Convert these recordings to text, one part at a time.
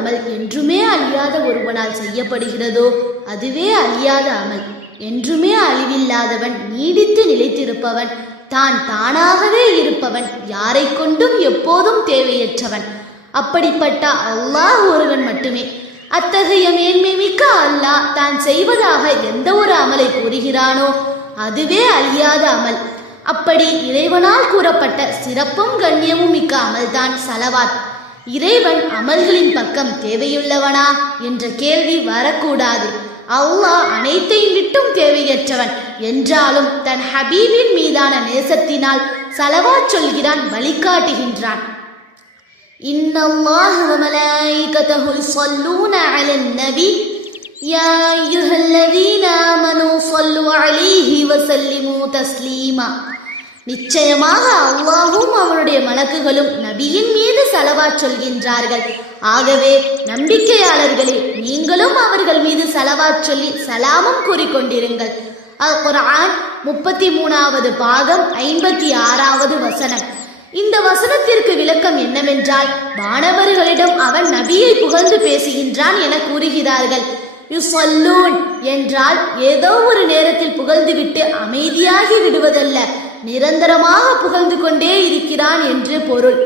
அமல் என்றுமே அழியாத ஒருவனால் செய்யப்படுகிறதோ அதுவே அழியாத அமல். என்றுமே அழிவில்லாதவன், நீடித்து நிலைத்திருப்பவன், தான் தானாகவே இருப்பவன், யாரை கொண்டும் எப்போதும் தேவையற்றவன். அப்படிப்பட்ட அல்லாஹ் ஒருவன் மட்டுமே. அத்தகைய மேன்மை மிக்க அல்லாஹ் தான் செய்வதாக எந்த ஒரு அமலை கூறுகிறானோ அதுவே அழியாத அமல். அப்படி இறைவனால் கூறப்பட்ட சிறப்பும் கண்ணியமும் மிக்க அமல்தான் சலவாத். இறைவன் அமல்களின் பக்கம் தேவையுள்ளவனா என்ற கேள்வி வரக்கூடாது. அல்லாஹ் அனைத்தையும் விட்டும் தேவையற்றவன் என்றாலும் தன் ஹபீபின் மீதான நேசத்தினால் சலவாத் சொல்கிறான், வழிகாட்டுகின்றான். இன்னல்லாஹ வ மலாயிகத்தஹு யுஸல்லூன அலன் நபி யா அய்யுஹல்லதீன ஆமனூ ஸல்லு அலைஹி வ ஸல்லிமூ தஸ்லீமா. நிச்சயமாக அல்லாஹ்வும் அவருடைய மலக்குகளும் நபியின் மீது சலவாத் சொல்கின்றார்கள். ஆகவே நம்பிக்கையாளர்களே, நீங்களும் அவர்கள் மீது சலவாத் சொல்லி சலாமும் கூறிக்கொண்டிருங்கள். அல் குர்ஆன் 33வது பாகம் 56வது வசனம். இந்த வசனத்திற்கு விளக்கம் என்னவென்றால், வானவர்களிடம் அவன் நபியை புகழ்ந்து பேசுகின்றான் என கூறுகிறார்கள். யுஸல்லூன் என்றால் ஏதோ ஒரு நேரத்தில் புகழ்ந்துவிட்டு அமைதியாகி விடுவதல்ல, நிரந்தரமாக புகழ்ந்து கொண்டே இருக்கிறான் என்று பொருள்.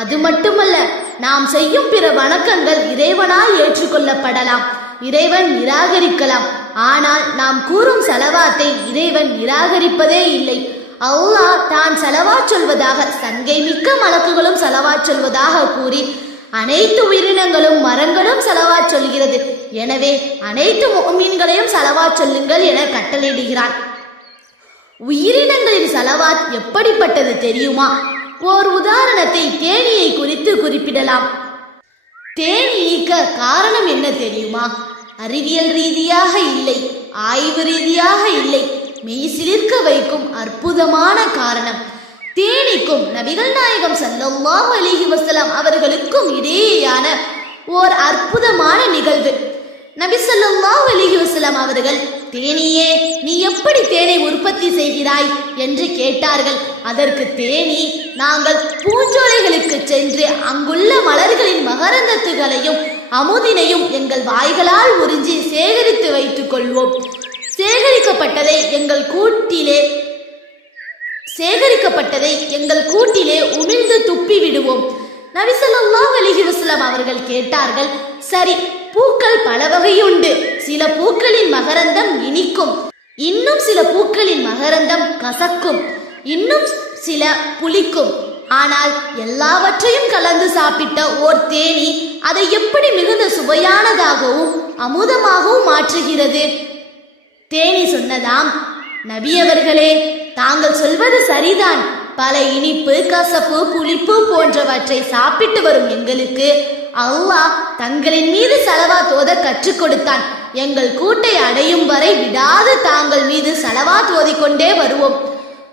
அது மட்டுமல்ல, நாம் செய்யும் பிற வணக்கங்கள் இறைவனால் ஏற்றுக்கொள்ளப்படலாம், இறைவன் நிராகரிக்கலாம். ஆனால் நாம் கூறும் சலவாத்தை இறைவன் நிராகரிப்பதே இல்லை. அல்லாஹ் தான் சலவாத் சொல்வதாக, சங்கை மிக்க மலக்குகளும் சலவாத் சொல்வதாக கூறி அனைத்து உயிரினங்களும் மரங்களும் சலவாத் சொல்கிறது. எனவே அனைத்து முஃமின்களையும் சலவாத் சொல்லுங்கள் என கட்டளையிடுகிறான். உயிரினங்களின் சலவாத் எப்படிப்பட்டது தெரியுமா? ஓர் உதாரணத்தை தேனியை குறித்து குறிப்பிடலாம். தேனி ஈக்க காரணம் என்ன தெரியுமா? அறிவியல் ரீதியாக இல்லை, ஆய்வு ரீதியாக இல்லை, மெய்சிலிர்க்க வைக்கும் அற்புதமான காரணம். தேனிக்கும் நபிகள் நாயகம் ஸல்லல்லாஹு அலைஹி வஸல்லம் அவர்களுக்கும் இடையேயான ஓர் அற்புதமான நிகழ்வு. நபி ஸல்லல்லாஹு அலைஹி வஸல்லம் அவர்கள், தேனியே, நீ எப்படி தேனை உற்பத்தி செய்கிறாய் என்று கேட்டார்கள். அதற்கு தேனி, நாங்கள் பூஞ்சோலைகளுக்கு சென்று அங்குள்ள மலர்களின் மகரந்தத்துகளையும் அமுதினையும் எங்கள் வாய்களால் உறிஞ்சி சேகரித்து வைத்துக் கொள்வோம். சேகரிக்கப்பட்டதை எங்கள் கூட்டிலே உமிழ்ந்து துப்பி விடுவோம். நபி ஸல்லல்லாஹு அலைஹி வஸல்லம் அவர்கள் கேட்டார்கள், சரி, பூக்கள் பல வகையுண்டு. சில பூக்களின் மகரந்தம் இனிக்கும், இன்னும் சில பூக்களின் மகரந்தம் கசக்கும், இன்னும் சில புளிக்கும். ஆனால் எல்லாவற்றையும் கலந்து சாப்பிட்ட ஓர் தேனி அதை எப்படி மிகுந்த சுவையானதாகவும் அமுதமாகவும் மாற்றுகிறது? தேனி சொன்னதாம், நபியவர்களே, தாங்கள் சொல்வது சரிதான். பல இனிப்பு, கசப்பு, புளிப்பு போன்றவற்றை சாப்பிட்டு வரும் எங்களுக்கு அல்லாஹ் தங்களின் மீது சலவாத் ஓத கற்றுக் கொடுத்தான். எங்கள் கூட்டை அடையும் வரை விடாது தாங்கள் மீது சலவாத் ஓதிக்கொண்டே வருவோம்.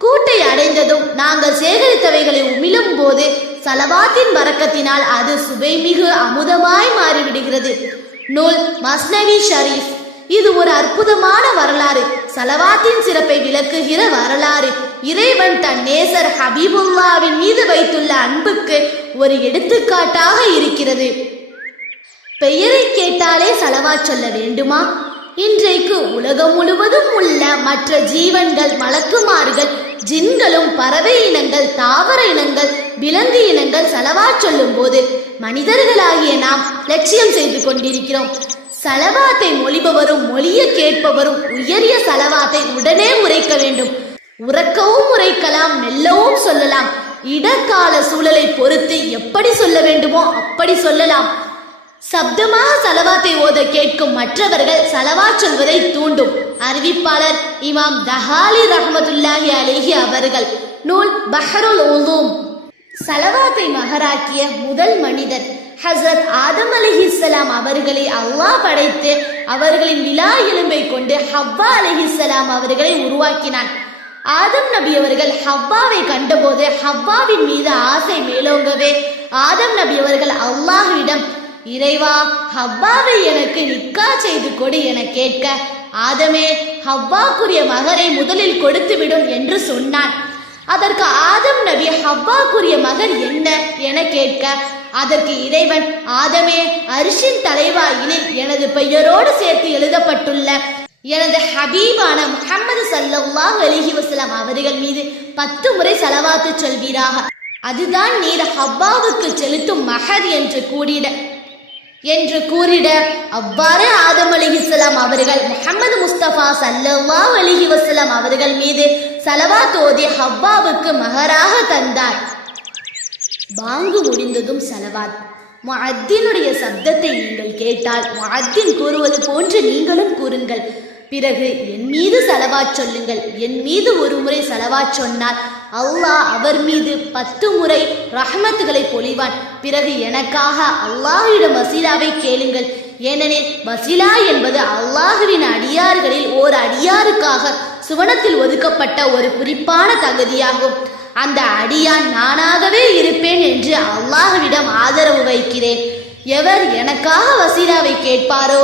கூட்டை அடைந்ததும் நாங்கள் சேகரித்தவைகளை உமிழும் போது சலவாத்தின் பரக்கத்தினால் அது சுவைமிகு அமுதமாய் மாறிவிடுகிறது. நூல் மஸ்னவி ஷரீஃப். இது ஒரு அற்புதமான வரலாறு, சலவாத்தின் சிறப்பை விளக்குகிற வரலாறு. இறைவன் தன் நேசர் ஹபீபுல்லாவின் மீது வைத்துள்ள அன்புக்கு ஒரு எடுத்துக்காட்டாக இருக்கிறது. பெயரை கேட்டாலே சலவாத் சொல்ல வேண்டுமா? இன்றைக்கு உலகம் முழுவதும் உள்ள மற்ற ஜீவன்கள், மலக்குமார்கள், ஜின்களும், பறவை இனங்கள், தாவர இனங்கள், விலங்கு இனங்கள் சலவாத் சொல்லும் போது மனிதர்களாகிய நாம் லட்சியம் செய்து கொண்டிருக்கிறோம். சலவாத்தை மொழிபவரும் மொழிய கேட்பவரும் உயரிய சலவாத்தை உடனே உரைக்க வேண்டும். உறக்கவும் உரைக்கலாம், மெல்லவும் சொல்லலாம். இடக்கால சூழலை பொறுத்து எப்படி சொல்ல வேண்டுமோ அப்படி சொல்லலாம். சப்தமாக சலவாத்தை ஓத கேட்கும் மற்றவர்கள் சலவாத் சொல்வதை தூண்டும். அறிவிப்பாளர் இமாம் தஹாலி ரஹ்மத்துல்லாஹி அலைஹி அவர்கள். நூல் பஹ்ருல் உலூம். சலவாத்தை மகராக்கிய முதல் மனிதர் ஹஸரத் ஆதம் அலைஹிஸ்ஸலாம் அவர்களை அல்லாஹ் படைத்து அவர்களின் விலா எலும்பை கொண்டு ஹவ்வா அலைஹிஸ்ஸலாம் அவர்களை உருவாக்கினான். ஆதம் நபி அவர்கள் ஹவ்வாவை கண்டபோது ஹவ்வாவின் மீது ஆசை மேலோங்கவே ஆதம் நபி அவர்கள் அல்லாஹ்விடம், இறைவா, ஹவ்வாவை எனக்கு நிக்கா செய்து கொடு என கேட்க, ஆதமே, ஹவ்வாக்குரிய மகரை முதலில் கொடுத்துவிடும் என்று சொன்னான். அதற்கு ஆதம் நபி, ஹவ்வாக்குரிய மகர் என்ன என கேட்க, அதற்கு இறைவன், ஆதமே, அரிசின் தலைவாயிலில் எனது பெயரோடு சேர்த்து எழுதப்பட்டுள்ள எனது ஹபீபான முஹம்மது ஸல்லல்லாஹு அலைஹி வஸல்லம் அவர்கள் மீது 10 முறை ஸலவாத்து சொல்வீராக. அதுதான் நீர் ஹவ்வாவுக்கு செலுத்தும் மஹர் என்று கூறிட அவ்வாறு ஆதம் அலைஹிஸ்ஸலாம் அவர்கள் முஹம்மது முஸ்தபா ஸல்லல்லாஹு அலைஹி வஸல்லம் அவர்கள் மீது ஸலவாத் ஓதி ஹவ்வாவுக்கு மஹராக தந்தார். பாங்கு முடிந்ததும் ஸலவாத். முஅத்தினுடைய சப்தத்தை நீங்கள் கேட்டால் முஅத்தின் கூறுவது போன்று நீங்களும் கூறுங்கள். பிறகு என் மீது ஸலவாத் சொல்லுங்கள். என் மீது ஒரு முறை ஸலவாத் சொன்னால் அல்லாஹ் அவர் மீது 10 முறை ரஹ்மத்துகளை பொழிவான். பிறகு எனக்காக அல்லாஹ்விடம் வசீலாவை கேளுங்கள். ஏனெனில் வசீலா என்பது அல்லாஹ்வின் அடியார்களில் ஓர் அடியாருக்காக சுவனத்தில் ஒதுக்கப்பட்ட ஒரு குறிப்பான தகுதியாகும். அந்த அடியான் நானாகவே இருப்பேன் என்று அல்லாஹ்விடம் ஆதரவு வைக்கிறேன். எவர் எனக்காக வசீலாவை கேட்பாரோ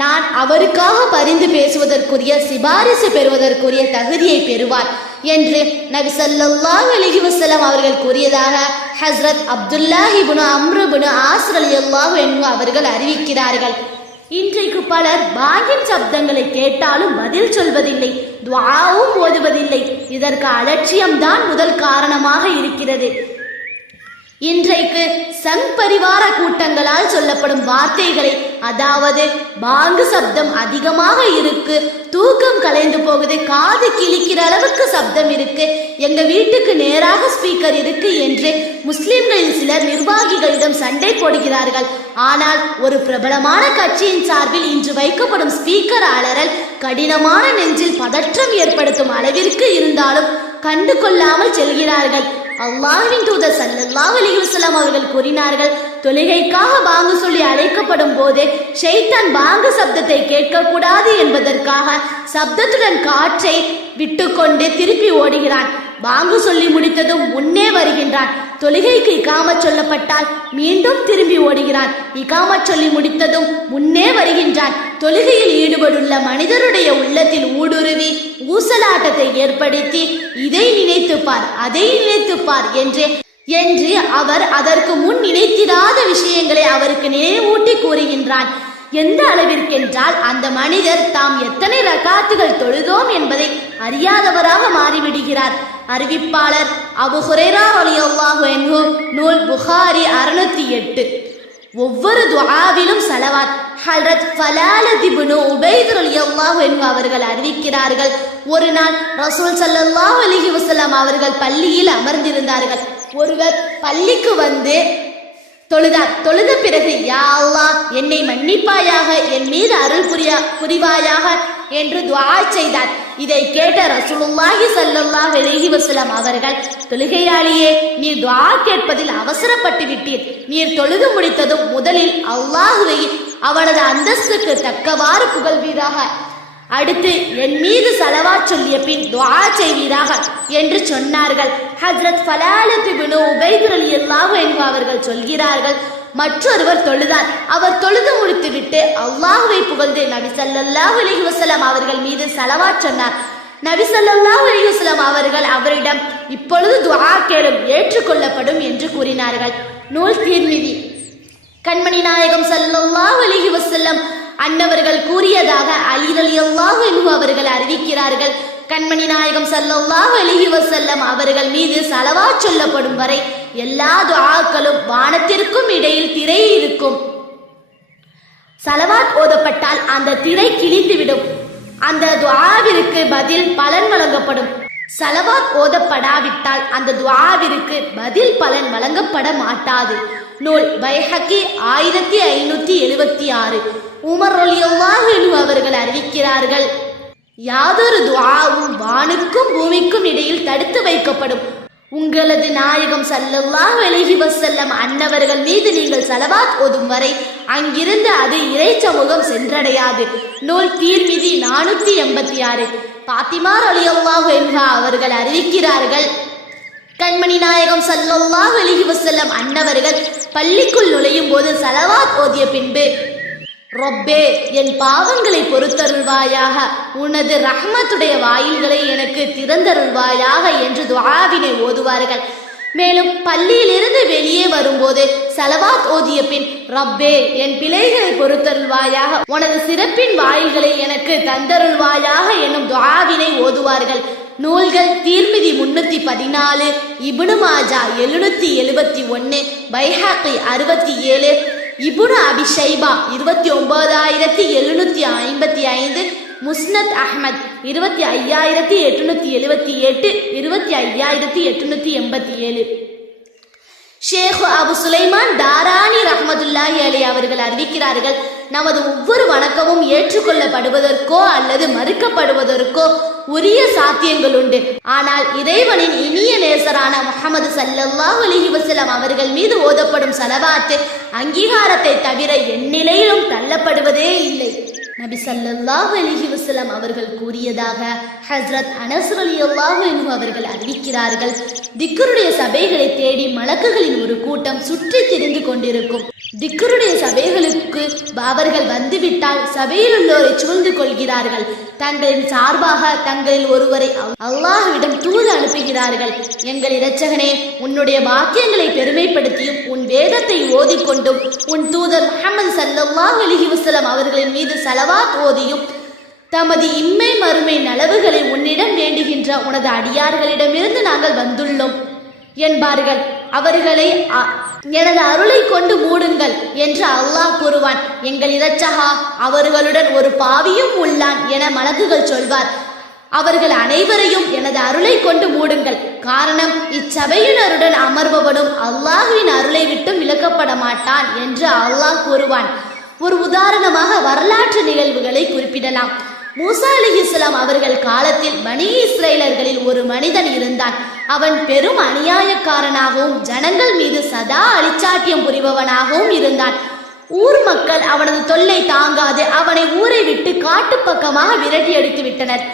நான் அவருக்காக பரிந்து பேசுவதற்குரிய சிபாரிசு பெறுவதற்குரிய தகுதியை பெறுவார் என்று நபி ஸல்லல்லாஹு அலைஹி வஸல்லம் அவர்கள் கூறியதாக ஹஸ்ரத் அப்துல்லாஹ் இப்னு அம்ர் இப்னு ஆஸ் ரலியல்லாஹு அன்ஹு அவர்கள் அறிவிக்கிறார்கள். இன்றைக்கு பலர் பாங்கின் சப்தங்களை கேட்டாலும் பதில் சொல்வதில்லை, துஆவும் ஓதுவதில்லை. இதற்கு அலட்சியம்தான் முதல் காரணமாக இருக்கிறது. இன்றைக்கு சங் பரிவார கூட்டங்களால் சொல்லப்படும் வார்த்தைகளை, அதாவது பாங்கு சப்தம் அதிகமாக இருக்கு, தூக்கம் கலைந்து போகுது, காது கிழிக்கிற அளவுக்கு சப்தம் இருக்கு, எங்க வீட்டுக்கு நேராக ஸ்பீக்கர் இருக்கு என்று முஸ்லிம்களில் சிலர் நிர்வாகிகளிடம் சண்டை போடுகிறார்கள். ஆனால் ஒரு பிரபலமான கட்சியின் சார்பில் இன்று வைக்கப்படும் ஸ்பீக்கர் அலறல் கடினமான நெஞ்சில் பதற்றம் ஏற்படுத்தும் அளவிற்கு இருந்தாலும் கண்டு கொள்ளாமல் செல்கிறார்கள். அல்லாஹ்வின் தூதர் ஸல்லல்லாஹு அலைஹி வஸல்லம் அவர்கள் கூறினார்கள், தொழுகைக்காக பாங்கு சொல்லி அழைக்கப்படும் போது ஷைத்தான் பாங்கு சப்தத்தை கேட்கக்கூடாது என்பதற்காக சப்தத்துடன் காற்றை விட்டுக்கொண்டு திருப்பி ஓடுகிறான். பாங்கு சொல்லி முடித்ததும் முன்னே வருகின்றான். தொழுகைக்கு இகாமத் சொல்லப்பட்டால் மீண்டும் திரும்பி ஓடுகிறான். இகாமத் சொல்லி முடித்ததும் முன்னே வருகின்றான். தொழுகையில் ஈடுபட்டுள்ள மனிதருடைய உள்ளத்தில் ஊடுருவி ஊசலாட்டத்தை ஏற்படுத்தி இதை நினைத்துப்பார், அதை நினைத்துப்பார் என்று அவர் அதற்கு முன் நினைத்திராத விஷயங்களை அவருக்கு நினைவூட்டி கூறுகின்றான். எந்த அளவிற்கென்றால் அந்த மனிதர் தாம் எத்தனை ரகாத்துகள் தொழுதோம் என்பதை அறியாதவராக மாறிவிடுகிறார். அறிவிப்பாளர் அபு ஹுரைரா ரலியல்லாஹு அன்ஹு, நூல் புகாரி 608. ஒவ்வொரு துஆவிலும் ஸலவாத். ஹஜ்ரத் ஃபலாலத் இப்னு உபைத் ரலியல்லாஹு அன்ஹு அவர்கள் அறிவிக்கிறார்கள், ஒரு நாள் ரசூல் ஸல்லல்லாஹு அலைஹி வஸல்லம் அவர்கள் பள்ளியில் அமர்ந்திருந்தார்கள். ஒருவர் பள்ளிக்கு வந்து தொழுத பிறகு, யா அல்லாஹ், என்னை மன்னிப்பாயாக, என் மீது அருள் புரிவாயாக என்று துஆ செய்தார். இதை கேட்ட ரசூலுல்லாஹி ஸல்லல்லாஹு அலைஹி வஸல்லம் அவர்கள், தொழுகையாளியே, நீர் துஆ கேட்பதில் அவசரப்பட்டு விட்டீர். நீர் தொழுது முடித்ததும் முதலில் அல்லாஹ்வை அவனது அந்தஸ்துக்கு தக்கவாறு புகழ்வீராக. அடுத்து என் மீது ஸலவாத் சொல்லிய பின் துஆ செய்வீராக என்று சொன்னார்கள். ஹஜ்ரத் ஃபலாலத் இப்னு உபைத் ரலியல்லாஹு அன்ஹு அவர்கள் சொல்கிறார்கள், மற்றொருவர் தொழுதார். அவர் தொழுது முடித்துவிட்டு அல்லாஹ்வை புகழ்ந்து நபி ஸல்லல்லாஹு அலைஹி வஸல்லம் அவர்கள் மீது ஸலவாத் சொன்னார். நபி ஸல்லல்லாஹு அலைஹி வஸல்லம் அவர்கள் அவரிடம், இப்பொழுது துஆ கேளும், ஏற்றுக்கொள்ளப்படும் என்று கூறினார்கள். நூல் திர்மிதி. கண்மணி நாயகம் ஸல்லல்லாஹு அலைஹி வஸல்லம் அன்னவர்கள் கூறியதாக அலி ரலியல்லாஹு அன்ஹு அவர்கள் அறிவிக்கிறார்கள், கண்மணி நாயகம் ஸல்லல்லாஹு அலைஹி வஸல்லம் அவர்கள் மீது ஸலவாத் சொல்லப்படும் வரை எல்லா துஆக்களும் வானத்திற்கும் இடையில் திரை இருக்கும். ஸலவாத் ஓதப்பட்டால் அந்த திரை கிழிந்துவிடும். அந்த துஆவிற்கு பதில் பலன் வழங்கப்படும். ஸலவாத் ஓதப்படாவிட்டால் அந்த துஆவிற்கு பதில் பலன் வழங்கப்பட மாட்டாது. நூல் பைஹக்கி 1576. உமர் ரலியல்லாஹு அன்ஹு அவர்கள் அறிவிக்கிறார்கள், யாதொரு துஆவும் வானுக்கும் பூமிக்கும் இடையில் தடுத்து வைக்கப்படும். உங்களது நாயகம் ஸல்லல்லாஹு அலைஹி வஸல்லம் அன்னவர்கள் மீது நீங்கள் ஸலவாத் ஓதும் வரை அங்கிருந்து அது இறை சமூகம் சென்றடையாது. நூல் தீர்மிதி 486. பாத்திமா ரலியல்லாஹு அன்ஹா அவர்கள் அறிவிக்கிறார்கள், கண்மணி நாயகம் ஸல்லல்லாஹு அலைஹி வஸல்லம் அன்னவர்கள் பள்ளிக்குள் நுழையும் போது ஸலவாத் ஓதிய பின்பு, ரொப்பே, என் பாவங்களை பொறுத்தருள்வாயாக, உனது ரஹ்மத்துடைய வாயில்களை எனக்கு திறந்தருள்வாயாக என்று துஆவினை ஓதுவார்கள். மேலும் பள்ளியிலிருந்து வெளியே வரும்போது சலவாத் ஓதிய பின், ரப்பே என் பிழைகளை பொறுத்தருள்வாயாக, உனது சிறப்பின் வாயில்களை எனக்கு தந்தருள்வாயாக என்னும் துஆவினை ஓதுவார்கள். நூல்கள்: தீர்மிதி 314, இப்னு மாஜா 771, பைஹாகி 67, இப்னு அபி ஷைபா 29755, முஸ்னத் அஹ்மத் 25878, 25887. ஷேக் அபு சுலைமான் தாரானி ரஹ்மத்துல்லாஹி அலைஹி அவர்கள் அறிவிக்கிறார்கள், நமது ஒவ்வொரு வணக்கமும் ஏற்றுக்கொள்ளப்படுவதற்கோ அல்லது மறுக்கப்படுவதற்கோ உரிய சாத்தியங்கள் உண்டு. ஆனால் இறைவனின் இனிய நேசரான முஹம்மது ஸல்லல்லாஹு அலைஹி வஸல்லம் அவர்கள் மீது ஓதப்படும் ஸலவாத் அங்கீகாரத்தை தவிர எந்நிலையிலும் தள்ளப்படுவதே இல்லை. நபி ஸல்லல்லாஹு அலைஹி வஸல்லம் அவர்கள் கூறியதாக ஹஸ்ரத் அனஸ் ரலியல்லாஹு அன்ஹு அவர்கள் அறிவிக்கிறார்கள், திக்ருடைய சபைகளை தேடி மலக்குகளின் ஒரு கூட்டம் சுற்றி திரிந்து கொண்டிருக்கும். திக்ருடைய சபைகளுக்கு அவர்கள் வந்துவிட்டால் சபையில் உள்ளோரை சூழ்ந்து கொள்கிறார்கள். தங்களின் சார்பாக தங்களில் ஒருவரை அல்லாஹ்விடம் தூது அனுப்புகிறார்கள். எங்கள் இரட்சகனே, உன்னுடைய வாக்கியங்களை பெருமைப்படுத்தியும் உன் வேதத்தை ஓதிக்கொண்டும் உன் தூதர் முஹம்மது ஸல்லல்லாஹு அலைஹி வஸல்லம் அவர்களின் மீது ஸலவாத் ஓதியும் தமது இம்மை மறுமை நலவுகளை உன்னிடம் வேண்டுகின்ற உனது அடியார்களிடமிருந்து நாங்கள் வந்துள்ளோம் என்பார்கள். அவர்களை எனது அருளை கொண்டு மூடுங்கள் என்று அல்லாஹ் கூறுவான். எங்கள் இரட்சகா, அவர்களுடன் ஒரு பாவியும் உள்ளான் என மலக்குகள் சொல்வார். அவர்கள் அனைவரையும் எனது அருளை கொண்டு மூடுங்கள். காரணம், இச்சபையினருடன் அமர்பவனும் அல்லாஹுவின் அருளை விட்டும் விலக்கப்பட மாட்டான் என்று அல்லாஹ் கூறுவான். ஒரு உதாரணமாக வரலாற்று நிகழ்வுகளை குறிப்பிடலாம். மூசா அலைஹிஸ்ஸலாம் அவர்கள் காலத்தில் பனி இஸ்ரேலர்களில் ஒரு மனிதன் இருந்தான். அவன் பெரும் அநியாயக்காரனாகவும் ஜனங்கள் மீது சதா அழிச்சாட்டியம் புரிபவனாகவும் இருந்தான். ஊர் மக்கள் அவனது தொல்லை தாங்காது அவனை ஊரை விட்டு காட்டு பக்கமாக விரட்டி அடித்து விட்டனர்.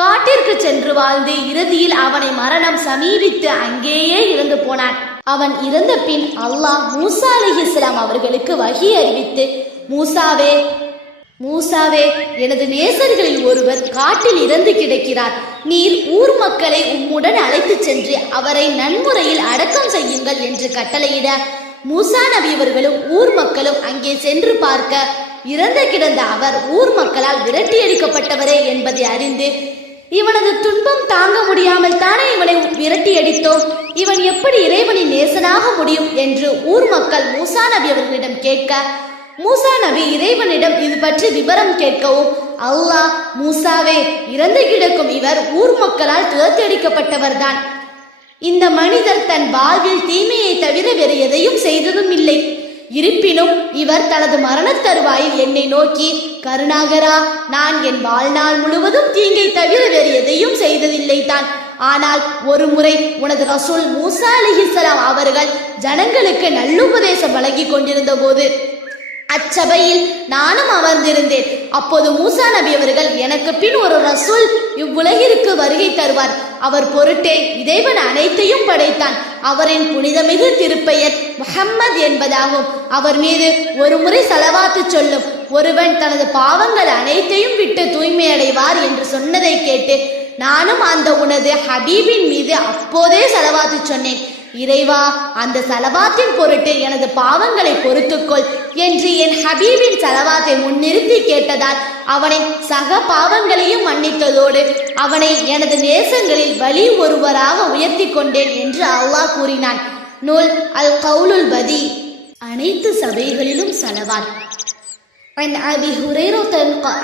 காட்டிற்கு சென்று வாழ்ந்து இறுதியில் அவனை மரணம் சமீபித்து அங்கேயே இறந்து போனான். அவன் இறந்த பின் அல்லாஹ் மூசா அலைஹிஸ்ஸலாம் அவர்களுக்கு வஹி அறிவித்து, மூசாவே, எனது நேசர்களில் ஒருவர் காட்டில் இறந்து கிடக்கிறார். நீர் ஊர் மக்களை உம்முடன் அழைத்து சென்று அவரை நன்முறையில் அடக்கம் செய்யுங்கள் என்று கட்டளையிட, மூசா நபி அவர்களும் ஊர் மக்களும் அங்கே சென்று பார்க்க, இறந்து கிடந்த அவர் ஊர் மக்களால் விரட்டியடிக்கப்பட்டவரே என்பதை அறிந்து, இவனது துன்பம் தாங்க முடியாமல் தானே இவனை விரட்டியடித்தோம், இவன் எப்படி இறைவனின் நேசனாக முடியும் என்று ஊர் மக்கள் மூசா நபி அவர்களிடம் கேட்க, மூசா நபி இறைவனிடம் இது பற்றி விவரம் கேட்கவும், அல்லாஹ், மூசாவே, இறந்து கிடக்கும் இவர் ஊர் மக்களால் துரத்தடிக்கப்பட்டவர் தான். இந்த மனிதர் தன் வாழ்வில் தீமையை தவிர வேறு எதையும் செய்ததும் இல்லை. இருப்பினும் இவர் தனது மரண தருவாயில் என்னை நோக்கி, கருணாகரா, நான் என் வாழ்நாள் முழுவதும் தீங்கை தவிர வேறு எதையும் செய்ததில்லை தான். ஆனால் ஒரு முறை உனது ரசூல் மூசா அலைஹிஸ்ஸலாம் அவர்கள் ஜனங்களுக்கு நல்லுபதேசம் வழங்கி கொண்டிருந்த போது அச்சபையில் நானும் அமர்ந்திருந்தேன். அப்போது மூசா நபி அவர்கள், எனக்கு பின் ஒரு ரசூல் இவ்வுலகிற்கு வருகை தருவார். அவர் பொருட்டே இறைவன் அனைத்தையும் படைத்தான். அவரின் புனிதமிகு திருப்பெயர் முஹம்மது என்பதாகும். அவர் மீது ஒரு முறை ஸலவாத்து சொல்லும் ஒருவன் தனது பாவங்கள் அனைத்தையும் விட்டு தூய்மையடைவார் என்று சொன்னதை கேட்டு நானும் அந்த உனது ஹபீபின் மீது அப்போதே ஸலவாத்து சொன்னேன். இறைவா, அந்த ஸலவாத்தின் பொருட்டு எனது பாவங்களை பொறுத்துக்கொள் என்று என் ஹபீபின் ஸலவாத்தை முன்னிறுத்தி கேட்டதால் அவனின் சக பாவங்களையும் மன்னித்ததோடு அவனை எனது நேசங்களில் வலி ஒருவராக உயர்த்தி கொண்டேன் என்று அல்லாஹ் கூறினான். நூல் அல் கவுலுல் பதி. அனைத்து சபைகளிலும் ஸலவாத். عن أبي هريرة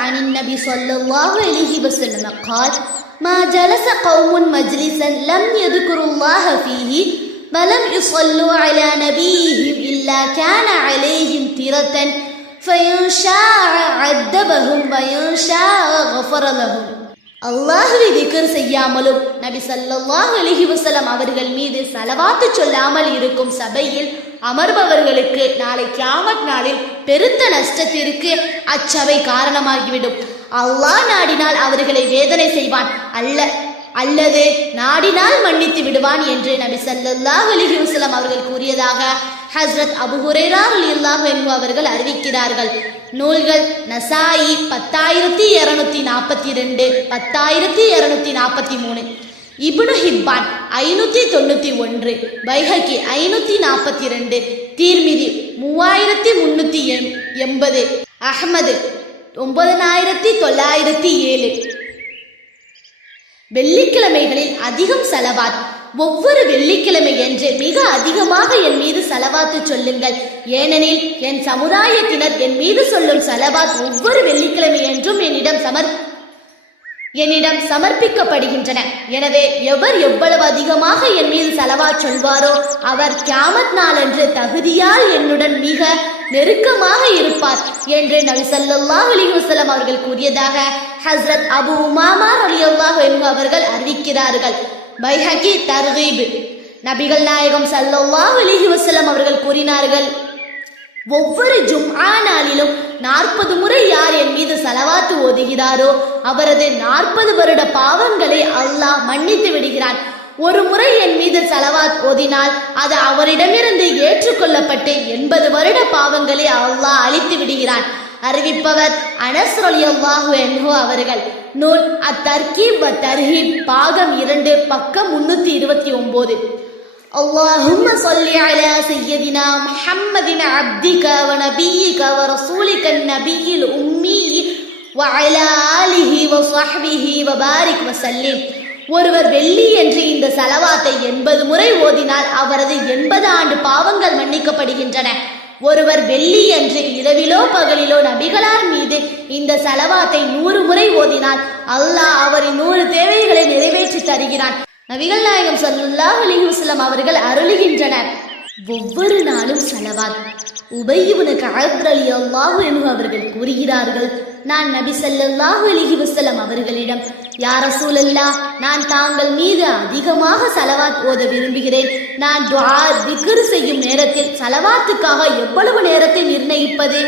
عن النبي صلى الله عليه وسلم قال: ما جلس قوم مجلسا لم يذكروا الله فيه ولم يصلوا على نبيهم إلا كان عليهم ترة فإن شاء عذبهم وإن شاء غفر لهم. அல்லாஹ்வை திக்ர் செய்யாமலும் நபி ஸல்லல்லாஹு அலைஹி வஸல்லம் அவர்கள் மீது ஸலவாத்து சொல்லாமல் இருக்கும் சபையில் அமர்பவர்களுக்கு நாளை கியாமத் நாளில் பெருத்த நஷ்டத்திற்கு அச்சபை காரணமாகிவிடும். அல்லாஹ் நாடினால் அவர்களை வேதனை செய்வான், அல்லது நாடினால் மன்னித்து விடுவான் என்று நபி ஸல்லல்லாஹு அலைஹி வஸல்லம் அவர்கள் கூறியதாக ஹஸ்ரத் அபூ ஹுரைரா ரலியல்லாஹு அன்ஹு அவர்கள் அறிவிக்கிறார்கள். நூல்கள் நசாயி 10242, 10243, இப்னு ஹிப்பான் 591, பைஹகி 542, தீர்மிதி 3380, அஹ்மது 9907. வெள்ளிக்கிழமைகளில் அதிகம் சலவாத். ஒவ்வொரு வெள்ளிக்கிழமை என்று மிக அதிகமாக என் மீது சலவாத்து சொல்லுங்கள். ஏனெனில் என் சமுதாயத்தினர் என் மீது சொல்லும் சலவாத் ஒவ்வொரு வெள்ளிக்கிழமை என்றும் என்னிடம் சமர்ப்பிக்கப்படுகின்றன. எனவே எவர் எவ்வளவு அதிகமாக என் மீது சலவாத் சொல்வாரோ அவர் கியாமத் நாளன்று தகுதியால் என்னுடன் மிக நெருக்கமாக இருப்பார் என்று நபி ஸல்லல்லாஹு அலைஹி வஸல்லம் அவர்கள் கூறியதாக ஹஸ்ரத் அபூ உமாமா ரலியல்லாஹு அன்ஹு அவர்கள் அறிவிக்கிறார்கள். பைஹகி தர்கீப். நபிகள் நாயகம் ஸல்லல்லாஹு அலைஹி வஸல்லம் அவர்கள் கூறினார்கள், ஒவ்வொரு ஜும்ஆ நாளிலும் 40 முறை யார் என் மீது சலவாத்து ஓதுகிறாரோ அவரது 40 வருட பாவங்களை அல்லாஹ் மன்னித்து விடுகிறான். ஒரு முறை என் மீது சலவாத் ஓதினால் அது அவரிடமிருந்து ஏற்றுக்கொள்ளப்பட்டு 80 வருட பாவங்களை அல்லாஹ் அழித்து விடுகிறான். அறிவிப்பவர் அனஸ் ரலியல்லாஹு அன்ஹு அவர்கள். நூல் அத்தர்கீப் வ தர்ஹீப், பாகம் 2, பக்கம் 329. اللهم صل على سيدنا محمد عبدك ونبيك ورسولك النبي الأمي وعلى آله وصحبه وبارك وسلم. ஒருவர் வெள்ளி என்று இந்த சலவாத்தை 80 முறை ஓதினால் அவரது 80 ஆண்டு பாவங்கள் மன்னிக்கப்படுகின்றன. ஒருவர் வெள்ளி என்று இரவிலோ பகலிலோ நபிகளார் மீது இந்த சலவாத்தை 100 முறை ஓதினால் அல்லாஹ் அவரின் 100 தேவைகளை நிறைவேற்றி தருகிறான். நபிகள் நாயகம் ஸல்லல்லாஹு அலைஹி வஸல்லம் அவர்கள் அருளுகின்றனர், ஒவ்வொரு நாளும் சலவாத். உபய் இப்னு கஅப் ரலியல்லாஹு அன்ஹு அவர்கள் கூறுகிறார்கள், நான் நபி ஸல்லல்லாஹு அலைஹி வஸல்லம் அவர்களிடம், யா ரசூலல்லாஹ், நான் தாங்கள் மீது அதிகமாக சலவாத் ஓத விரும்புகிறேன். நான் துஆ திக்ர் செய்யும் நேரத்தில் சலவாத்துக்காக எவ்வளவு நேரத்தை நிர்ணயிப்பது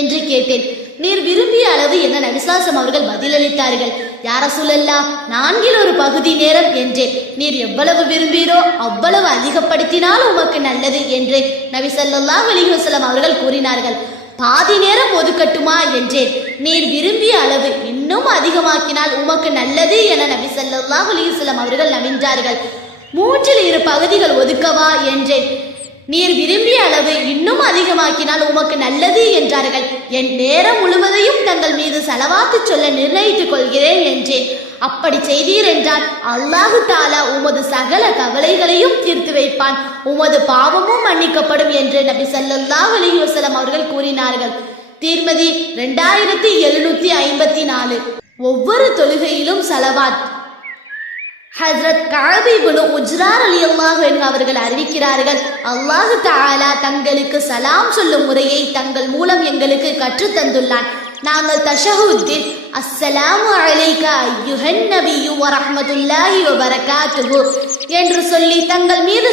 என்று கேட்டேன். நீர் விரும்பிய அளவு என நபிசாசம் அவர்கள் பதிலளித்தார்கள். யா ரசூலல்லாஹ், 4 பகுதி நேரம் என்றேன். நீர் எவ்வளவு விரும்பீரோ அவ்வளவு அதிகப்படுத்தினால் உமக்கு நல்லது என்று நபி ஸல்லல்லாஹு அலைஹி வஸல்லம் அவர்கள் கூறினார்கள். பாதி நேரம் ஒதுக்கட்டுமா என்றேன். நீர் விரும்பிய அளவு இன்னும் அதிகமாக்கினால் உமக்கு நல்லது என நபி ஸல்லல்லாஹு அலைஹி வஸல்லம் அவர்கள் நவின்றார்கள். 3 பகுதிகள் ஒதுக்கவா என்றேன். நீர் விரும்பிய அளவு இன்னும் அதிகமாக்கினால் உமக்கு நல்லது என்றார்கள். என் நேரம் முழுவதையும் தங்கள் மீது சலவாத்து சொல்ல நிர்ணயித்துக் கொள்கிறேன் என்றேன். அப்படி செய்தீர் என்றால் அல்லாஹு தஆலா உமது சகல கவலைகளையும் தீர்த்து வைப்பான், உமது பாவமும் மன்னிக்கப்படும் என்று நபி ஸல்லல்லாஹு அலைஹி வஸல்லம் அவர்கள் கூறினார்கள். தீர்மதி 2754. ஒவ்வொரு தொழுகையிலும் சலவாத். ஹஜ்ரத் கஅப் இப்னு உஜ்ரா ரலியல்லாஹு அன்ஹு அவர்கள் அறிவிக்கிறார்கள், அல்லாஹு தஆலா தங்களுக்கு சலாம் சொல்லும் முறையை தங்கள் மூலம் எங்களுக்கு கற்றுத் தந்துள்ளான். நாங்கள் தஷஹுத்தில் அஸ்ஸலாமு அலைக அய்யுஹன் நபியு வ ரஹ்மத்துல்லாஹி வ பரகாத்துஹு என்று சொல்லி தங்கள் மீது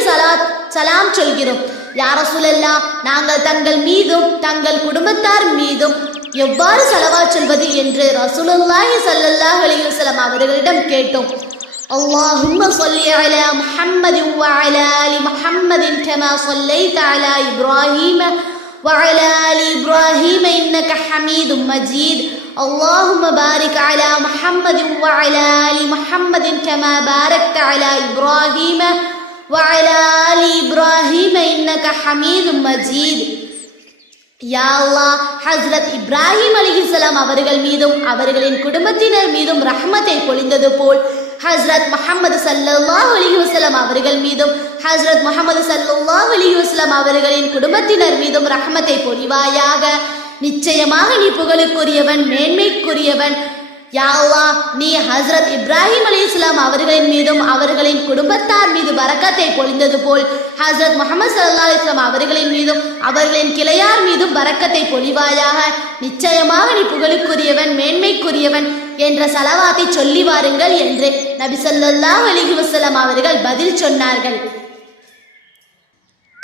சலாம் சொல்கிறோம். யா ரசூலல்லாஹ், நாங்கள் தங்கள் மீதும் தங்கள் குடும்பத்தார் மீதும் எவ்வாறு சலவாத் சொல்வது என்று ரசூலுல்லாஹி ஸல்லல்லாஹு அலைஹி வஸல்லம் அவர்களிடம் கேட்டோம். اللهم صل على محمد وعلى آل محمد كما صليت على إبراهيم وعلى آل إبراهيم إنك حميد مجيد. اللهم بارك على محمد وعلى آل محمد كما باركت على إبراهيم وعلى آل إبراهيم إنك حميد مجيد. யா அல்லாஹ், ஹஸ்ரத் இப்ராஹிம் அலைஹிஸ்ஸலாம் அவர்கள் மீதும் அவர்களின் குடும்பத்தினர் மீதும் ரஹ்மத்தை பொழிந்தது போல் ஹஸ்ரத் முஹம்மது ஸல்லல்லாஹு அலைஹி வஸல்லம் அவர்கள் மீதும் ஹஸ்ரத் முஹம்மது ஸல்லல்லாஹு அலைஹி வஸல்லம் அவர்களின் குடும்பத்தினர் மீதும் ரஹ்மத்தை பொழிவாயாக. நிச்சயமாக நீ புகழுக்குரியவன், மேன்மைக்குரியவன். யா அல்லாஹ், நீ ஹஸ்ரத் இப்ராஹிம் அலைஹிஸ்ஸலாம் அவர்களின் மீதும் அவர்களின் குடும்பத்தார் மீது பரக்கத்தை பொழிந்தது போல் ஹஸ்ரத் முஹம்மது ஸல்லல்லாஹு அலைஹி வஸல்லம் அவர்களின் மீதும் அவர்களின் கிளையார் மீதும் பரக்கத்தை பொழிவாயாக. நிச்சயமாக நீ புகழுக்குரியவன், மேன்மைக்குரியவன் என்ற சலவாத்தை சொல்லி வாருங்கள் என்று நபி ஸல்லல்லாஹு அலைஹி வஸல்லம் அவர்கள் பதில் சொன்னார்கள்.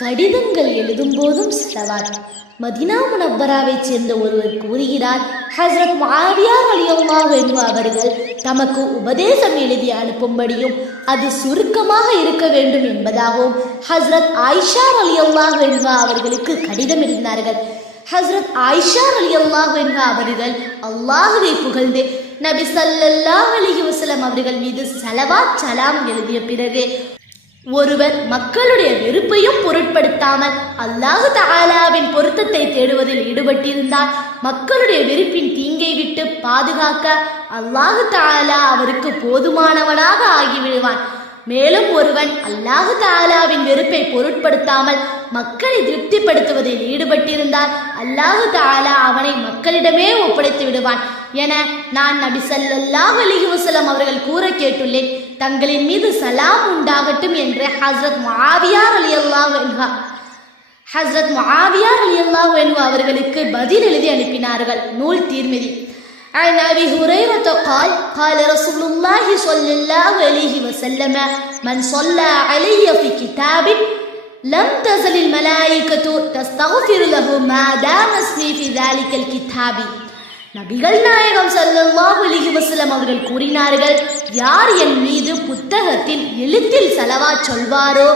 கடிதங்கள் எழுதும் போதும் சலவாத். மதீனா முனவ்வராவைச் சேர்ந்த ஒருவர் கூறுகிறார், ஹஸ்ரத் முஆவியா ரலியல்லாஹு அன்ஹு அவர்கள் தமக்கு உபதேசம் எழுதி அனுப்பும்படியும் அது சுருக்கமாக இருக்க வேண்டும் என்பதாகவும் ஹஸ்ரத் ஆயிஷா ரலியல்லாஹு அன்ஹு அவர்களுக்கு கடிதம் எழுதினார்கள். ஹஸ்ரத் ஆயிஷா ரலியல்லாஹு அன்ஹா அவர்கள் அல்லாஹ்வை புகழ்ந்து, நபி ஸல்லல்லாஹு அலைஹி வஸல்லம் அவர்கள் மீது ஸலவாத் சலாம் எழுதிய பிறகு ஒருவர் மக்களுடைய வெறுப்பையும் பொருட்படுத்தாமல் அல்லாஹு தஆலாவின் பொருத்தத்தை தேடுவதில் ஈடுபட்டிருந்தால் மக்களுடைய வெறுப்பின் தீங்கை விட்டு பாதுகாக்க அல்லாஹு தஆலா அவருக்கு போதுமானவனாக ஆகிவிடுவான். மேலும் ஒருவன் அல்லாஹு தஆலாவின் வெறுப்பை பொருட்படுத்தாமல் மக்களை திருப்திப்படுத்துவதில் ஈடுபட்டிருந்தால் அல்லாஹு தஆலா அவனை மக்களிடமே ஒப்படைத்து விடுவான் என நான் நபி ஸல்லல்லாஹு அலைஹி வஸல்லம் அவர்கள் கூற கேட்டுள்ளேன். தங்களின் மீது சலாம் உண்டாகட்டும் என்று ஹஸ்ரத் முஆவியா ரலியல்லாஹு அன்ஹு அவர்களுக்கு பதில் எழுதி அனுப்பினார்கள். நூல் தீர்மிதி. عن أبي هريرة قال قال رسول الله صلى الله عليه وسلم من صلى علي في كتاب لم تزل الملائكة تستغفر له ما دام اسمي في ذلك الكتاب. நபிகள் நாயகம் ஸல்லல்லாஹு அலைஹி வஸல்லம் அவர்கள் கூறினார்கள், யார் என் மீது புத்தகத்தில் எழுத்தில் ஸலவாத் சொல்வாரோ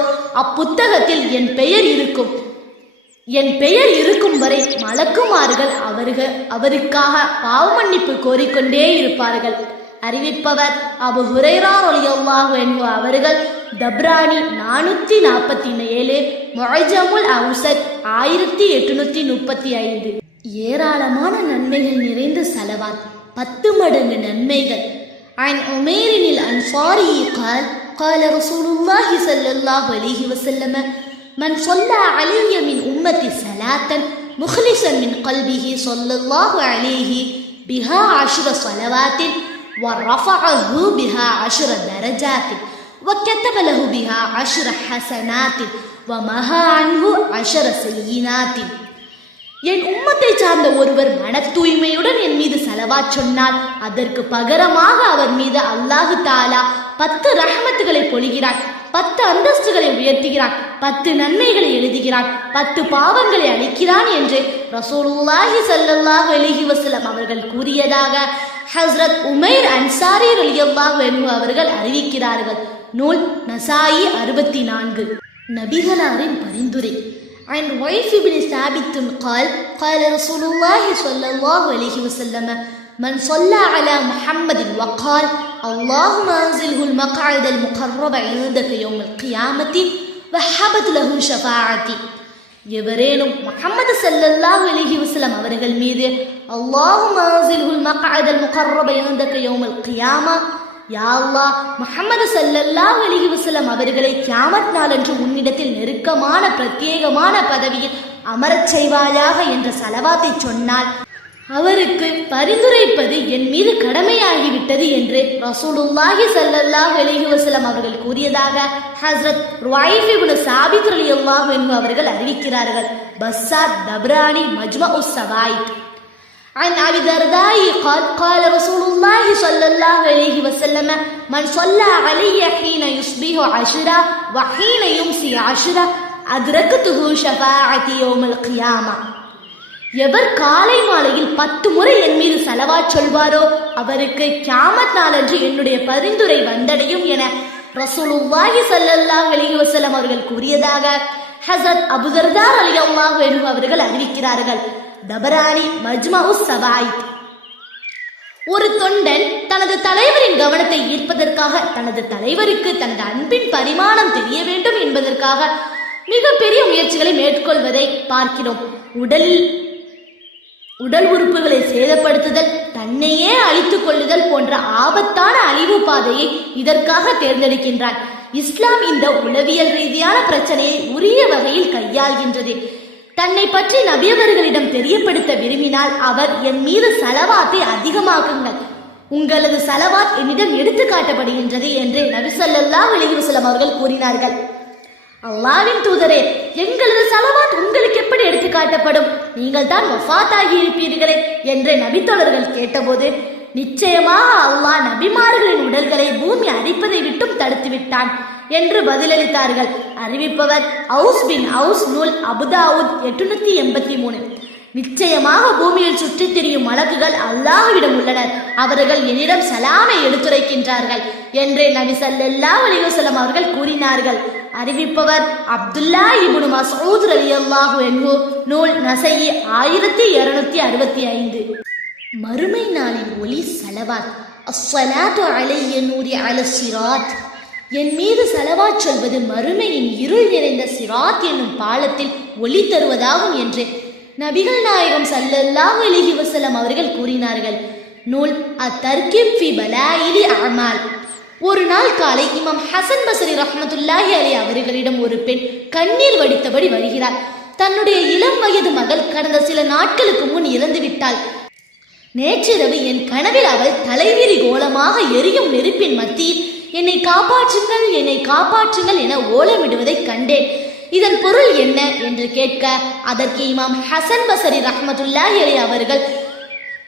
அப்புத்தகத்தில் என் பெயர் இருக்கும் வரை மலக்குமார்கள் அவருக்காக பாவமன்னிப்பு கோரிக்கொண்டே இருப்பார்கள். அறிவிப்பவர் அபு ஹுரைரா ரலியல்லாஹு அன்ஹு அவர்கள். தப்ரானி 447, முஅஜமுல் அவ்ஸத் 1835. ஏராளமான நன்மைகள் நிறைந்த ஸலவாத், 10 மடங்கு நன்மைகள். عن عمير الأنصاري قال قال رسول الله صلى الله عليه وسلم من صلى علي من أمتي صلاة مخلصا من قلبه صلى الله عليه بها 10 صلوات ورفعه بها 10 درجات وكتب له بها 10 حسنات ومحى عنه 10 سيئات. என் உம்மத்தை சார்ந்த ஒருவர் மன தூய்மையுடன் என் மீது ஸலவாத் சொன்னால் அதற்கு பகரமாக அவர் மீது அல்லாஹு தஆலா 10 ரஹ்மத்துகளை பொழிகிறான், 10 அந்தஸ்துகளை உயர்த்துகிறான், 10 நன்மைகளை எழுதுகிறான், 10 பாவங்களை அளிக்கிறான் என்று ரசூலுல்லாஹி ஸல்லல்லாஹு அலைஹி வஸல்லம் அவர்கள் கூறியதாக ஹஸ்ரத் உமைர் அன்சாரி ரலியல்லாஹு அன்ஹு அவர்கள் அறிவிக்கிறார்கள். நூல் நசாயி 64. நபிகளாரின் பரிந்துரை. عن ريف بن ثابت قال قال رسول الله صلى الله عليه وسلم من صلى على محمد وقال اللهم انزله المقعد المقرب عندك يوم القيامة وهبت له شفاعتي. எவரேனும் முஹம்மது ஸல்லல்லாஹு அலைஹி வஸல்லம் அவர்கள் மீது அல்லாஹும்ம அன்ஸில்ஹுல் மக்அதல் முகர்ரப இன்தக யௌமல் கியாமா, யா அல்லாஹ் முஹம்மது ஸல்லல்லாஹு அலைஹி வஸல்லம் அவர்களை கியாமத் நாளன்று உன்னிடத்தில் நெருக்கமான பிரத்யேகமான பதவியில் அமரச் செய்வாயாக என்ற ஸலவாத்தை சொன்னால் அவருக்கு பரிந்துரைப்பது என் மீது கடமையாகிவிட்டது என்று ரசூலுல்லாஹி ஸல்லல்லாஹு அலைஹி வஸல்லம் அவர்கள் கூறியதாக ஹஸ்ரத் ருவைஃப் இப்னு சாபித் ரலியல்லாஹு அன்ஹு அவர்கள் அறிவிக்கிறார்கள். பஸ்ஸார், தப்ரானி, மஜ்மஉஸ் ஸவாயித். عن أبي الدرداء قال قال رسول الله صلى الله عليه وسلم من صلى علي حين يصبح 10 وحين يمسي 10 أدركته شفاعتي يوم القيامة. எவர் காலை மாலையில் 10 முறை என் மீது ஸலவாத் சொல்வாரோ அவருக்கு கியாமத் நாளன்று என்னுடைய பரிந்துரை வந்தடையும் என ரசூலுல்லாஹி ஸல்லல்லாஹு அலைஹி வஸல்லம் அவர்கள் கூறியதாக ஹஸரத் அபூ தர்தா ரலியல்லாஹு அன்ஹு அவர்கள் அறிவிக்கிறார்கள். தபரானி, மஜ்மஉஸ் ஸவாயித். ஒரு தொண்டன் தனது தலைவரின் கவனத்தை ஈர்ப்பதற்காக தனது தலைவருக்கு தனது அன்பின் பரிமாணம் தெரிய வேண்டும் என்பதற்காக மிகப்பெரிய முயற்சிகளை மேற்கொள்வதை பார்க்கிறோம். உடல் உறுப்புகளை சேதப்படுத்துதல், தன்னையே அழித்துக் கொள்ளுதல் போன்ற ஆபத்தான அழிவு பாதையை இதற்காக தேர்ந்தெடுக்கின்றான். இஸ்லாம் இந்த உளவியல் ரீதியான பிரச்சனையை உரிய வகையில் கையாள்கின்றது. தன்னை பற்றி நபியவர்களிடம் தெரியப்படுத்த விரும்பினால் அவர் என் மீது ஸலவாத்தை அதிகமாக்குங்கள், உங்களது ஸலவாத் என்னிடம் எடுத்து காட்டப்படுகின்றது என்று நபி ஸல்லல்லாஹு அலைஹி வஸல்லம் அவர்கள் கூறினார்கள். அல்லாஹ்வின் தூதரே, எங்களது ஸலவாத் உங்களுக்கு எப்படி எடுத்து காட்டப்படும்? நீங்கள் தான் வஃபாத் ஆகி இருப்பீர்களே என்று நபித்தோழர்கள் கேட்டபோது, நிச்சயமாக அல்லாஹ் நபிமார்களின் உடல்களை பூமி அடிப்பதை விட்டும் தடுத்து விட்டான் என்று பதிலளித்தார்கள். அறிவிப்பவர் அவுஸ் பின் அவுஸ். நூல் அபுதாவுத் 883. நிச்சயமாக பூமியில் சுற்றித் திரியும் மலக்குகள் அல்லாஹ்விடம் உள்ளனர், அவர்கள் என்னிடம் சலாமை எடுத்துரைக்கின்றார்கள் என்று நபி ஸல்லல்லாஹு அலைஹி வஸல்லம் அவர்கள் கூறினார்கள். அறிவிப்பவர் அப்துல்லா இப்னு மஸ்ஊத் ரலியல்லாஹு அன்ஹு. நூல் நஸஈ 1265. மறுமை நாளின் ஒளி சலவாத். அஸ்ஸலாத்து அலைய நூரி அல சிராத். என் மீது சலவாத் சொல்வது மறுமையின் இருள் நிறைந்த சிராத் என்னும் பாலத்தில் ஒளி தருவதாகும் என்று நபிகள் நாயகம் ஸல்லல்லாஹு அலைஹி வஸல்லம் அவர்கள் கூறினார்கள். நூல் அத்தர்கிப் ஃபி பலாயிலி அமால். ஒரு நாள் காலை இமாம் ஹசன் பஸ்ரி ரஹ்மத்துல்லாஹி அலைஹி அவர்களிடம் ஒரு பெண் கண்ணீர் வடித்தபடி வருகிறார். தன்னுடைய இளம் வயது மகள் கடந்த சில நாட்களுக்கு முன் இறந்து விட்டாள். நேற்றிரவு என் கனவில் அவள் தலைவிரி கோலமாக எரியும் நெருப்பின் மத்தியில் என்னை காப்பாற்றுங்கள், என்னை காப்பாற்றுங்கள் என ஓலமிடுவதை கண்டேன். இதன் பொருள் என்ன என்று கேட்க, அதற்கு இமாம் ஹசன் பஸ்ரி ரஹ்மத்துல்லாஹி அலைஹி அவர்கள்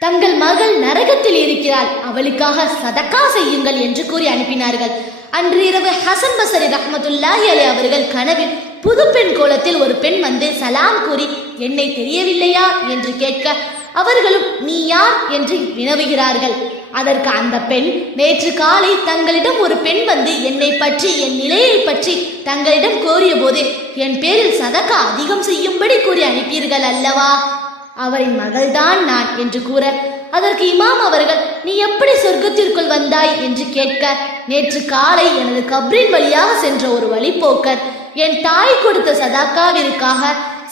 தங்கள் மகள் நரகத்தில் இருக்கிறாள், அவளுக்காக சதக்கா செய்யுங்கள் என்று கூறி அனுப்பினார்கள். அன்று இரவு ஹசன் பஸ்ரி ரஹ்மத்துல்லாஹி அலைஹி அவர்கள் கனவில் புது பெண் கோலத்தில் ஒரு பெண் வந்து சலாம் கூறி என்னை தெரியவில்லையா என்று கேட்க, அவர்களும் நீ யார் என்று வினவுகிறார்கள். அதற்கு அந்த பெண், நேற்று காலை தங்களிடம் ஒரு பெண் வந்து என்னை பற்றி என் நிலையை பற்றி தங்களிடம் கோரிய போது என் பேரில் சதக்கா அதிகம் செய்யும்படி கூறி அனுப்பீர்கள் அல்லவா, அவரின் மகள்தான் நான் என்று கூற, அதற்கு இமாம் அவர்கள் நீ எப்படி சொர்க்கத்திற்குள் வந்தாய் என்று கேட்க, நேற்று காலை எனது கப்ரின் வழியாக சென்ற ஒரு வழிபோக்கர் என் தாய் கொடுத்த சதக்காவிற்காக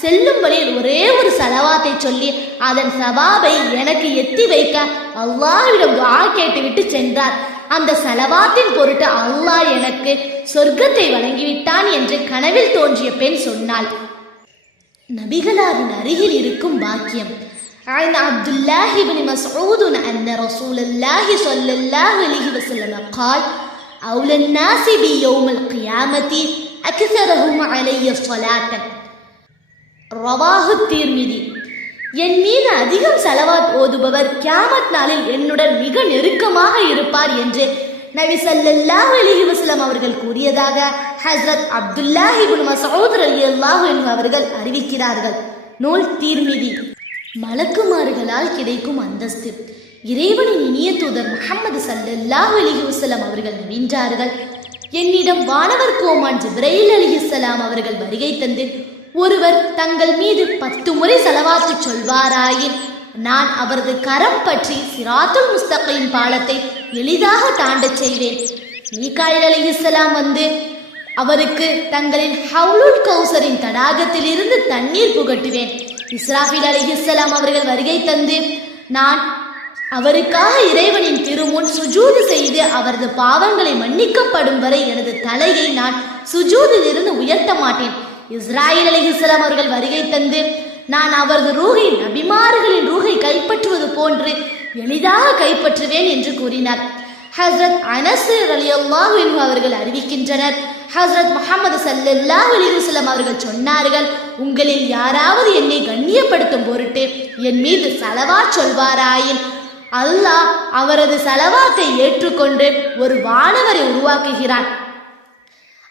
செல்லும் வழியில் ஒரே ஒரு சலவாத்தை சொல்லி அதன் சவாபை எனக்கு எத்தி வைக்க அல்லாஹ்விடம் துஆ கேட்டுவிட்டு சென்றார். அந்த சலவாத்தின் பொருட்டு அல்லாஹ் எனக்கு சொர்க்கத்தை வழங்கிவிட்டான் என்று கனவில் தோன்றிய பெண் சொன்னாள். நபிகளாரின் அருகில் இருக்கும் பாக்கியம். عن عبد الله بن مسعود أن رسول الله صلى الله عليه وسلم قال أولى الناس بيوم القيامة أكثرهم علي الصلاة. ரவாஹு தீர்மிதி. என் மீது அதிகம் சலவாத் ஓதுபவர் கியாமத் நாளில் என்னுடன் மிக நெருக்கமாக இருப்பார் என்று நபி ஸல்லல்லாஹு அலைஹி வஸல்லம் அவர்கள் கூறியதாக ஹஸ்ரத் அப்துல்லாஹ் இப்னு மஸ்ஊத் ரலியல்லாஹு அன்ஹு அவர்கள் அறிவிக்கிறார்கள். நூல் தீர்மிதி. மலக்குமார்களால் கிடைக்கும் அந்தஸ்து. இறைவனின் இனிய தூதர் முஹம்மது ஸல்லல்லாஹு அலைஹி வஸல்லம் அவர்கள் நவின்றார்கள், என்னிடம் வானவர் கோமான் ஜிப்ரீல் அலைஹிஸ்ஸலாம் அவர்கள் வருகை தந்து ஒருவர் தங்கள் மீது 10 முறை சலவாத்து சொல்வாராயின் நான் அவரது கரம் பற்றி சிராத்துல் முஸ்தகீம் பாலத்தை எளிதாக தாண்டச் செய்வேன். மீகாயில் அலைஹிஸ்ஸலாம் வந்து அவருக்கு தங்களின் ஹவுலுல் கௌசரின் தடாகத்தில் இருந்து தண்ணீர் புகட்டுவேன். இஸ்ராஃபில் அலைஹிஸ்ஸலாம் அவர்கள் வருகை தந்து நான் அவருக்காக இறைவனின் திருமுன் சுஜூது செய்து அவரது பாவங்களை மன்னிக்கப்படும் வரை எனது தலையை நான் சுஜூதில் இருந்து உயர்த்த மாட்டேன். இஸ்ராயில் அலைஹிஸ்ஸலாம் அவர்கள் வருகை தந்து நான் அவரது ரூஹை நபிமார்களின் ரூஹை கைப்பற்றுவது போன்று எளிதாக கைப்பற்றுவேன் என்று கூறினார். ஹஸ்ரத் அனஸ் ரலியல்லாஹு அன்ஹு அவர்கள் அறிவிக்கின்றனர், ஹஸ்ரத் முஹம்மது ஸல்லல்லாஹு அலைஹி வஸல்லம் அவர்கள் சொன்னார்கள், உங்களில் யாராவது என்னை கண்ணியப்படுத்தும் பொருட்டு என் மீது சலவாத் சொல்வாராயின் அல்லாஹ் அவரது சலவாத்தை ஏற்றுக்கொண்டு ஒரு வானவரை உருவாக்குகிறான்.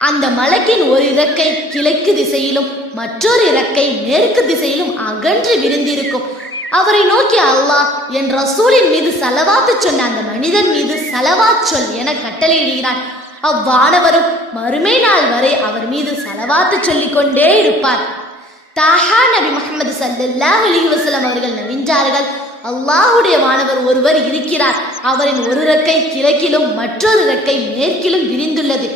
அந்த மலக்கின் ஒரு இறக்கை கிழக்கு திசையிலும் மற்றொரு இறக்கை மேற்கு திசையிலும் அகன்று விரிந்திருக்கும். அவரை நோக்கி அல்லாஹ் என் ரசூலின் மீது சலவாத்து சொன்ன அந்த மனிதன் மீது சலவாத் சொல் என கட்டளையிடுகிறான். அவ்வானவரும் மறுமை நாள் வரை அவர் மீது சலவாத்து சொல்லிக் கொண்டே இருப்பார். தாஹா நபி முஹம்மது ஸல்லல்லாஹு அலைஹி வஸல்லம் அவர்கள் நவின்றார்கள், அல்லாஹுடைய வானவர் ஒருவர் இருக்கிறார், அவரின் ஒரு இறக்கை கிழக்கிலும் மற்றொரு இறக்கை மேற்கிலும் விரிந்துள்ளது.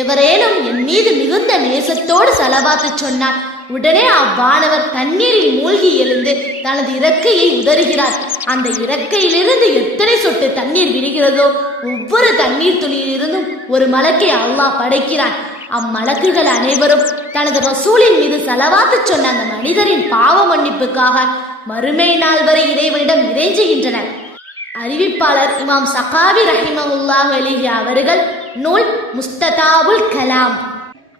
எவரேனும் என் மீது மிகுந்த நேசத்தோடு சலவாத்து சொன்னார், உடனே அவ்வானவர் தண்ணீரில் மூழ்கி எழுந்து தனது இறக்கையை உதறுகிறார். அந்த இறக்கையிலிருந்து எத்தனை சொட்டு தண்ணீர் விடுகிறதோ ஒவ்வொரு தண்ணீர் துளியிலிருந்தும் ஒரு மலக்கை அல்லாஹ் படைக்கிறான். அம்மலக்குகள் அனைவரும் தனது ரசூலின் மீது சலவாத்து சொன்ன அந்த மனிதரின் பாவ மன்னிப்புக்காக மறுமை நாள் வரை இறைவனிடம் இறைஞ்சுகின்றனர். அறிவிப்பாளர் இமாம் சகாவி ரஹிமஹுல்லாஹு அலைஹி அவர்கள். நூல் முஸ்ததாபுல் கலாம்.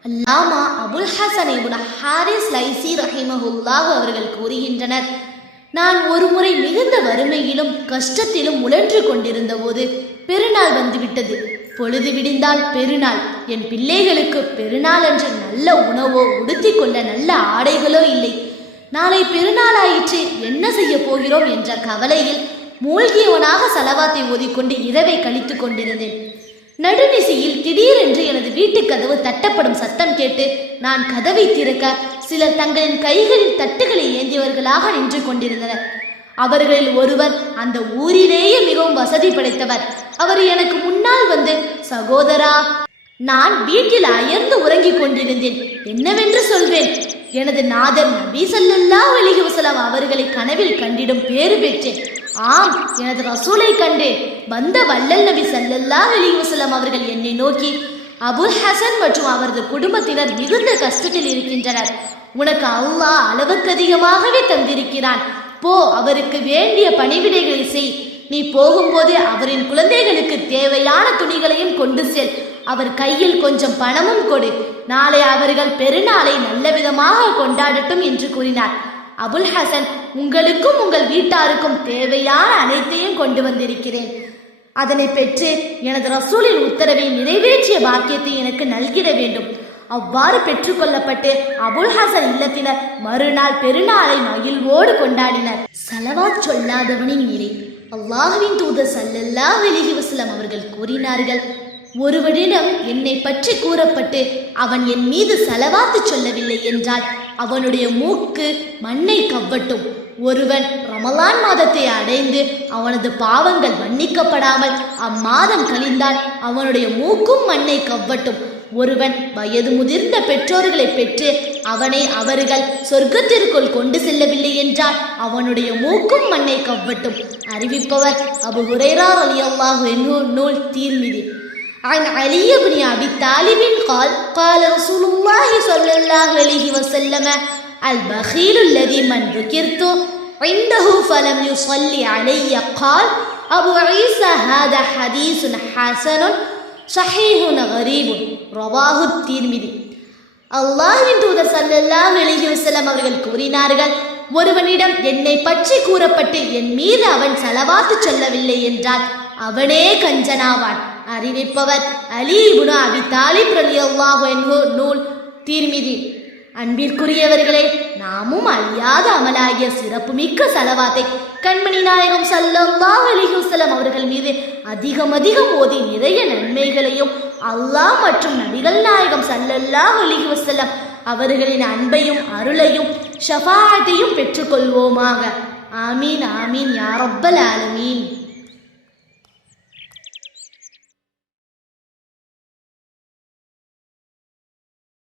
அல்லாமா அபுல் ஹசன் இப்னு ஹாரிஸ் லைசி ரஹிமஹுல்லாஹு அவர்கள் கூறுகின்றனர், நான் ஒருமுறை மிகுந்த வறுமையிலும் கஷ்டத்திலும் உழன்று கொண்டிருந்த போது பெருநாள் வந்துவிட்டது. பொழுது விடிந்தால் பெருநாள். என் பிள்ளைகளுக்கு பெருநாள் அன்று நல்ல உணவோ உடுத்தி கொள்ள நல்ல ஆடைகளோ இல்லை. நாளை பெருநாளாயிற்று, என்ன செய்ய போகிறோம் என்ற கவலையில் மூழ்கியவனாக சலவாத்தை ஓதிக்கொண்டு இரவை கழித்து கொண்டிருந்தேன். நடுநிசையில் திடீரென்று எனது வீட்டு கதவு தட்டப்படும் சத்தம் கேட்டு நான் கதவை திறக்க சிலர் தங்களின் கைகளில் தட்டுகளை ஏந்தியவர்களாக நின்று கொண்டிருந்தனர். அவர்களில் ஒருவர் அந்த ஊரிலேயே மிகவும் வசதி படைத்தவர். அவர் எனக்கு முன்னால் வந்து, சகோதரா, நான் வீட்டில் அயர்ந்து உறங்கிக் கொண்டிருந்தேன், என்னவென்று சொல்வேன். எனது நாதர் நபி ஸல்லல்லாஹு அலைஹி வஸல்லம் அவர்களை கனவில் கண்டிடும் பேறு பெற்றேன். ஆம், எனது ரசூலை கண்டேன். வந்த வள்ளல் நபி ஸல்லல்லாஹு அலைஹி வஸல்லம் அவர்கள் என்னை நோக்கி, அபுல் ஹசன் மற்றும் அவரது குடும்பத்தினர் மிகுந்த கஷ்டத்தில் இருக்கின்றனர். உனக்கு அல்லாஹ் அளவுக்கு அதிகமாகவே தந்திருக்கிறான். போ, அவருக்கு வேண்டிய பணிவிடைகளை செய். நீ போகும்போது அவரின் குழந்தைகளுக்கு தேவையான துணிகளையும் கொண்டு செல். அவர் கையில் கொஞ்சம் பணமும் கொடு. நாளை அவர்கள் பெருநாளை நல்ல விதமாக கொண்டாடட்டும் என்று கூறினார். அபுல் ஹசன், உங்களுக்கும் உங்கள் வீட்டாருக்கும் தேவையான அனைத்தையும் கொண்டு வந்திருக்கிறேன். அதனை பெற்று எனது ரசூலின் உத்தரவை நிறைவேற்றிய பாக்கியத்தை எனக்கு நல்கிட வேண்டும். அவ்வாறு பெற்றுக்கொள்ளப்பட்டு அபுல் ஹசன் இல்லத்தினர் மறுநாள் பெருநாளை மகிழ்வோடு கொண்டாடினர். ஸலவாத் சொல்லாதவனின் நிலை. அல்லாஹ்வின் தூதர் ஸல்லல்லாஹு அலைஹி வஸல்லம் அவர்கள் கூறினார்கள், ஒருவனிடம் என்னை பற்றி கூறப்பட்டு அவன் என் மீது ஸலவாத்து சொல்லவில்லை என்றால் அவனுடைய மூக்கு மண்ணை கவ்வட்டும். ஒருவன் ரமலான் மாதத்தை அடைந்து அவனது பாவங்கள் மன்னிக்கப்படாமல் அம்மாதம் கழிந்தால் அவனுடைய மூக்கும் மண்ணை கவ்வட்டும். ஒருவன் வயது முதிர்ந்த பெற்றோர்களை பெற்று அவர்கள் சொர்க்கத்திற்குள் கொண்டு செல்லவில்லை என்றால் அவனுடைய மூக்கும் மண்ணை கவ்வட்டும். அறிவிப்பவர் அபூ ஹுரைரா ரலியல்லாஹு அன்ஹு, நூல் தீர்மிதி. عن علي بن أبي طالب قال قال رسول الله صلى الله عليه وسلم البخيل الذي من ذكرت عنده فلم يصلي علي قال أبو عيسى هذا حديث حسن صحيح غريب رواه الترمذي. அல்லாஹ்வின் தூதர் ஸல்லல்லாஹு அலைஹி வஸல்லம் அவர்கள் கூறினார்கள், ஒருவனிடம் என்னை பற்றி கூறப்பட்டு என் மீது அவன் ஸலவாத்து சொல்லவில்லை என்றால் அவனே கஞ்சனாவான். அறிவிப்பவர் அலி இப்னு அபி தாலிப் ரலியல்லாஹு அன்ஹு, நூல் தீர்மிதி. அன்பிற்குரியவர்களே, நாமும் அழியாத அமலாகிய சிறப்புமிக்க ஸலவாத்தை கண்மணி நாயகம் ஸல்லல்லாஹு அலைஹி வஸல்லம் அவர்கள் மீது அதிகம் ஓதி நிறைய நன்மைகளையும் அல்லாஹ் மற்றும் நபிகள் நாயகம் ஸல்லல்லாஹு அலைஹி வஸல்லம் அவர்களின் அன்பையும் அருளையும் ஷஃபாஅத்தையும் பெற்றுக்கொள்வோமாக. ஆமீன் ஆமீன் யா ரப்பல் ஆலமீன்.